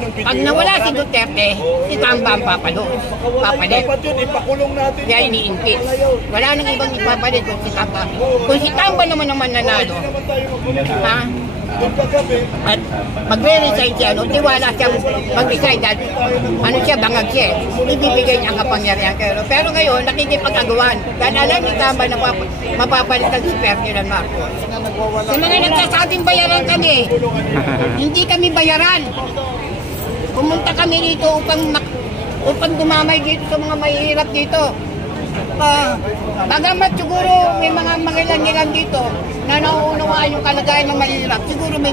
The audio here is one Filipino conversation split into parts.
Pag nawala si Duterte, si Tamba ang papalit. Kaya iniimpeach. Wala nang ibang ipapalit kung si Tamba. Kung si Tamba naman nanalo, at magre-resign siya, tiwala siya mag-resign dahil siya, bangag siya, ibibigay niya ang kapangyarihan. Pero ngayon, nakikipag-agawan. Dahil alam ni Tamba na mapapalitan si Ferdinand Marcos. Sa mga nagsasabing bayaran kami, hindi kami bayaran. Pumunta kami dito upang dumamay dito sa mga mahihirap dito. Bagamat siguro may mga mangilan-ngilan dito na nauunawaan yung kalagayan ng mahirap. Siguro may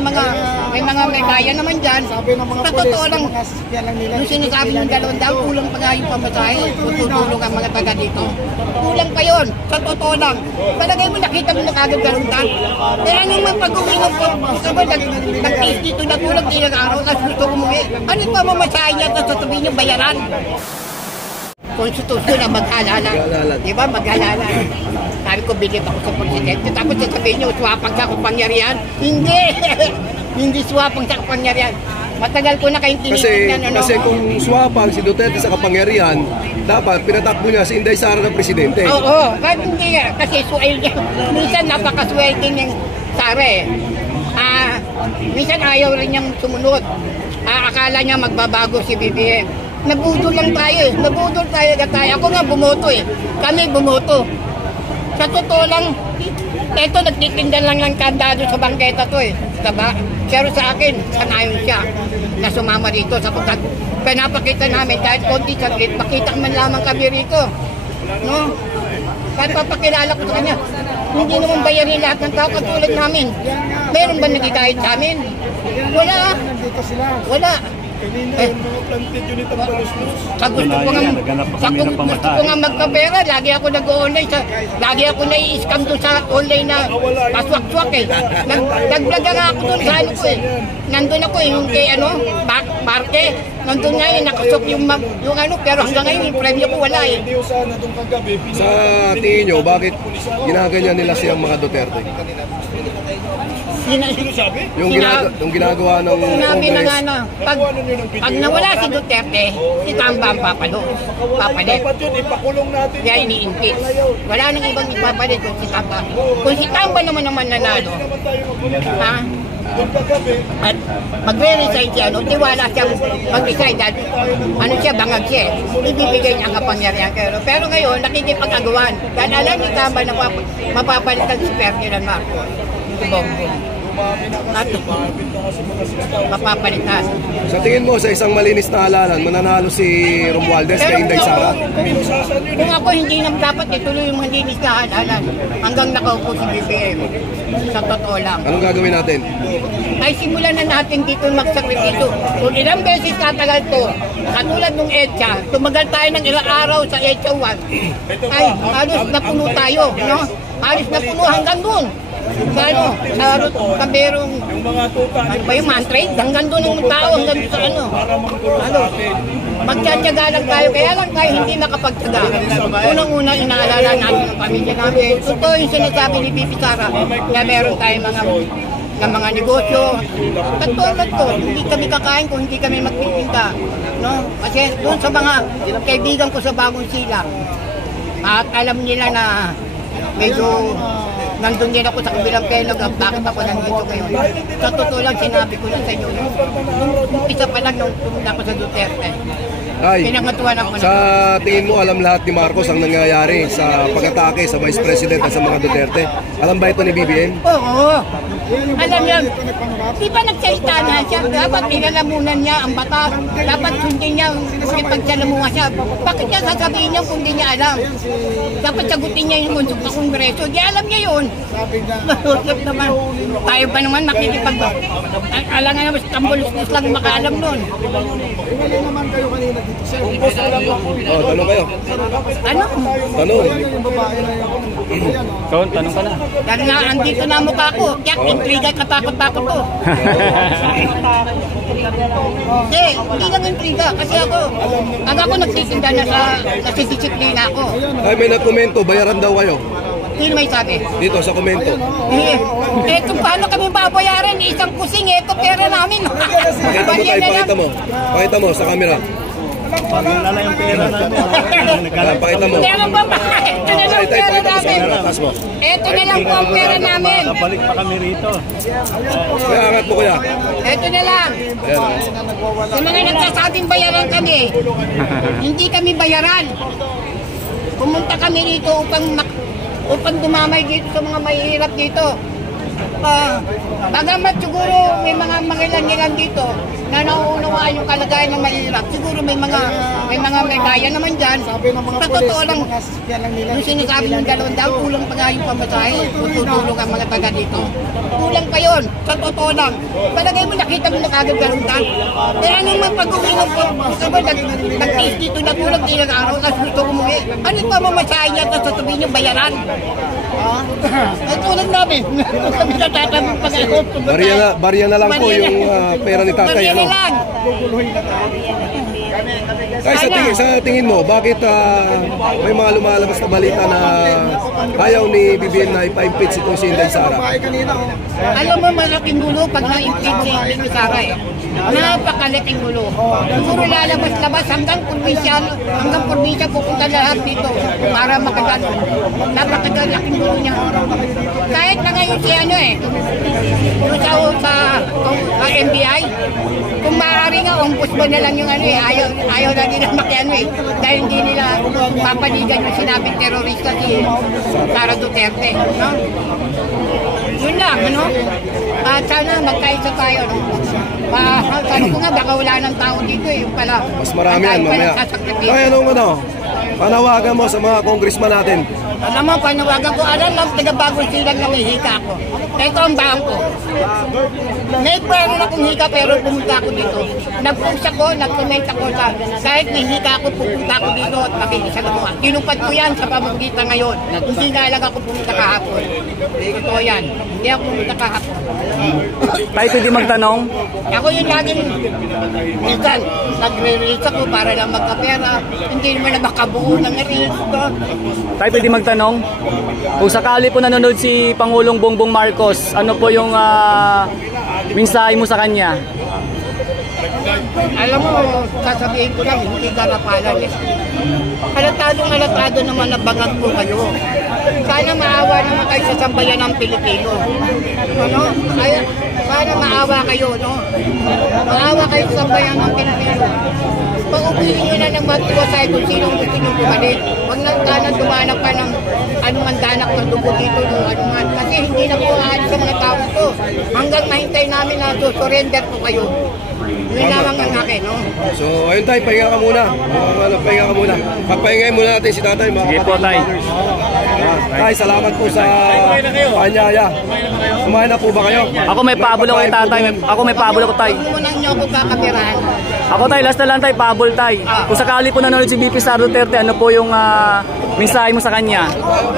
kaya naman dyan. Sa totoo lang, yung sinasabi ng 200, kulang pa nga yung pamasahe. Tutulong ang mga taga dito. Kulang pa yun. Sa totoo lang. Palagay mo, nakita mo na kagad 200. Pero anong pag-uwi ng po, nag-taste dito na kulang ilang araw, tapos gusto umuwi. Ano yung pamamasahe niya, tapos sasabihin niyo bayaran? Konstitusyon na mag-alala. Diba? Mag-alala. Sabi ko, bilib ako sa presidente. Tapos sasabihin niyo, swapang sa kapangyarihan. Hindi! Hindi swapang sa kapangyarihan. Matagal ko na kayong tinitignan. Kasi kung swapang si Duterte sa kapangyarihan, dapat pinatakbo niya si Inday Sara ng presidente. Oo. Hindi kasi minsan napakaswerte niyang Sara eh. Minsan ayaw rin niyang sumunod. Akala niya magbabago si BBM. Nabudol lang tayo eh. Nabudol tayo. Ako nga bumoto eh. Kami bumoto. Sa totoo lang, eto nagtitindan lang ng kandado sa bangketa to eh. Diba? Pero sa akin, sanayon siya na sumama rito sapagkat pinapakita namin kahit konti saglit, makita man lamang kami rito. No? Kahit papakilala ko sa kanya, hindi naman bayarin lahat ng tao katulad namin. Meron ba nagigayad sa amin? Wala. Wala. Sa gusto ko nga magkapera, lagi ako nag-online, lagi ako nai-scam doon sa online na paswak-swak eh. Nag-vlog nga ako doon sa ano ko eh. Nandun ako yung kay Marte, nandun nga eh, nakasok yung pero hanggang ngayon yung premyo ko wala eh. Sa tingin nyo, bakit ginaganyan nila siyang mga Duterte? Yung ginagawa ng sinabi na nga na, pag nawala si Duterte, si Tamba ang papalit. Kaya iniimpeach. Wala nang ibang ipapalit kung si Tamba. Kung si Tamba naman nanalo, at magre-resign siya, tiwala siya mag-resign dahil siya, bangag siya, ibibigay niya ang kapangyarihan. Pero ngayon, nakikipag-agawan. Dahil alam ni Tamba na mapapalitan si Ferdinand Marcos. At mapapalitan. Sa tingin mo, sa isang malinis na halalan, mananalo si Romualdez kay Inday Sara? Kung ako hindi naman dapat ituloy yung malinis na halalan hanggang nakaupo si BBM. Sa totoo lang. Anong gagawin natin? Ay simulan na natin dito magsakripisyo. Kung ilang beses tatagal to, katulad ng EDSA, tumagal tayo ng ilang araw sa EDSA 1, ay halos napuno tayo, no? Halos napuno hanggang doon. Ano, sa kaberong, ano ba yung mantrade? Hanggang doon ng tao, hanggang doon sa ano. Magtsatsaga lang tayo, kaya lang tayo hindi makapagtsaga. Unang-una, inaalala natin ang pamilya namin. Totoo yung sinasabi ni Bibi Sara na meron tayong mga negosyo. Katulad ko, hindi kami kakain kung hindi kami magtitinda. No? Kasi doon sa mga kaibigan ko sa Bagong Sila, at alam nila na medyo nandun din ako sa kabilang pelog, bakit ako nandito ngayon. Sa totoo lang, sinabi ko lang sa inyo, umpisa pa lang nung pumunta ko sa Duterte. Ay, sa tingin mo, alam lahat ni Marcos ang nangyayari sa pag-atake sa Vice President at sa mga Duterte? Alam ba ito ni BBM? Oo. Alam niya, di ba nagsalita na siya? Dapat pinalamunan niya ang batas. Dapat sundin niya kung ipagkalamungan siya. Bakit niya sasabihin niya kung di niya alam? Dapat sagutin niya yung munsok sa Kongreso. Di alam niya yun. Masukip naman. Tayo pa naman makikipag... Alam nga naman, tambulos lang makaalam nun. Wala naman kayo kanina dito, sir. Tanong kayo. Ano? Tanong. Tanong ka na. Dahil nga, andito na mukha ko. Kaya, intriga, katakot-takot ko. Hindi lang intriga. Kasi ako nagtitinda na sa disiplina ako. Ay, may nagkomento, bayaran daw kayo. Hindi may sabi. Dito sa komento. Hindi. Eto, paano kami babayaran? Isang kusing, eto pera namin. Pakita mo tayo, pakita mo. Pakita mo sa camera. Wala yung pera namin. Pakita mo. Meron ba ba? Ito na lang pera namin. Taas mo. Ito na lang po ang pera namin. Balik pa kami rito. Kaya angat mo kuya. Ito na lang. Ayan. Yung mga nagsasabing bayaran kami, hindi kami bayaran. Pumunta kami dito upang dumamay dito sa mga mahihirap dito. Bagamat siguro may mga mangilan-ngilan dito na nauunawaan yung kalagayan ng mahirap. Siguro may may kaya naman dyan. Sa totoo lang, yung sinasabi ng 200, kulang pa nga yung pamasahe. Tutulong ang mga taga dito. Kulang pa yun. Sa totoo lang. Palagay mo, nakita mo na kagad 200. Kaya nung pag-uwi ng nag-taste dito na kulang ilang araw, tapos gusto umuwi. Ano pa mamasahe niya, tapos sasabihin yung bayaran? Ay, tulad namin. Kami natatabong pag-ahot. Barya na lang po yung pera ni tatay. Barya na lang. Tay, sa tingin mo, bakit may mga lumalabas na balita na ayaw ni BBM na ipa-impeach itong si Inday Sara? Alam mo, malaking gulo pag na-impeach si Inday Sara eh. Napakalaking gulo. Siguro lalabas-labas hanggang probinsya pupunta lahat dito para makagano. Napakalaking gulo niya. Kahit na ngayon si yung sa NBI, kung maaari nga, ombudsman na lang yung ayaw na nila makiano eh. Dahil hindi nila papanigan yung sinabing terorista si Sara Duterte. No? Yun lang, ano? At sana magkaisa tayo, no? Sabi ko nga, baka wala ng tao dito eh. Yung pala, Mas marami yan mamaya. Kaya panawagan mo sa mga congressman natin. Alam mo, panawagan ko, alam lang, taga-bagong silang namihika ako. Ito ang bahan ko. May pwede na kong hika pero pumunta ako dito. Nag-post ako, nag-comment ako sa kahit nahihika ako, pupunta ako dito at makikisa na mga. Tinupad ko yan sa pamamagitan ngayon. Hindi nga lang ako pumunta kahapon. Totoo yan. Hindi ako pumunta kahapon. Tayo pwede magtanong? Ako yung laging minsan, nagre-release ako para lang magkapera. Hindi naman na makabuo ng release ko. Tayo pwede magtanong? Kung sakali po nanonood si Pangulong Bongbong Marcos, ano po yung mensahe mo sa kanya? Alam mo, sasabihin ko lang, hindi garapalan eh. Halatado naman na bangag ko kayo. Sana maawa naman kayo sa sambayan ng Pilipino. Ano? Sana maawa kayo, no? Maawa kayo sa sambayan ng Pilipino. Pag-upihin nyo na ng matiwasay kung sinong gusto nyo bumalik. Huwag lang sana dumanak pa ng anuman danak ng dugo dito ng anuman. Kasi hindi na po aalis sa mga tao to. Hanggang mahintay namin na surrender po kayo. Yun lamang ang akin, no? So, ayun tayo, pahinga ka muna. Pahinga ka muna. Pagpahingay muna natin si tatay. Sige po, tay. Tay, salamat po sa panyaya. Kumain na po ba kayo? Ako may pabol ako kay tatay. Ako may pabol ako, tay. Huwag mo nang nyo ako kakapirahan. Ako, tay, last na lang, tay, pabol, tay. Kung sakali po nanonood si VP Sara Duterte, ano po yung mensahe mo sa kanya?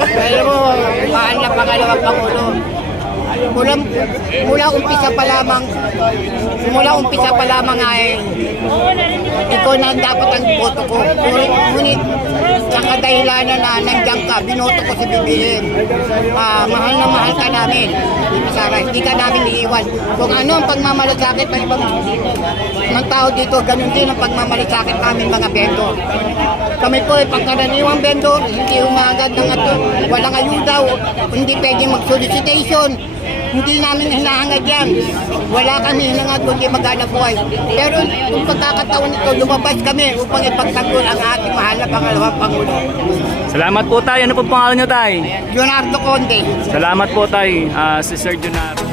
Alam mo, mahal na pangalawang Pangulo. Mula umpisa pa lamang ay ikaw na dapat ang boto ko. Ngunit sa kadahilanan na nandiyan ka, binoto ko si BBM. Mahal na mahal ka namin. Sara, hindi ka namin iiwan. Kung ano ang pagmamalasakit ng ibang ng tao dito, ganun din ang pagmamalasakit namin mga vendor. Kami po ay pagkaraniwang vendor, hindi umagad ng walang ayuda, hindi pwedeng mag-solicitation. Hindi namin hinahangad yan. Wala kami hinangad kundi maghanap buhay. Pero kung pagkakataon ito, lumabas kami upang ipagtanggol ang ating mahal na pangalawang Pangulo. Salamat po, tay. Ano po pangalan nyo, tay? Leonardo Conde. Salamat po, tay. Si Sir Leonardo.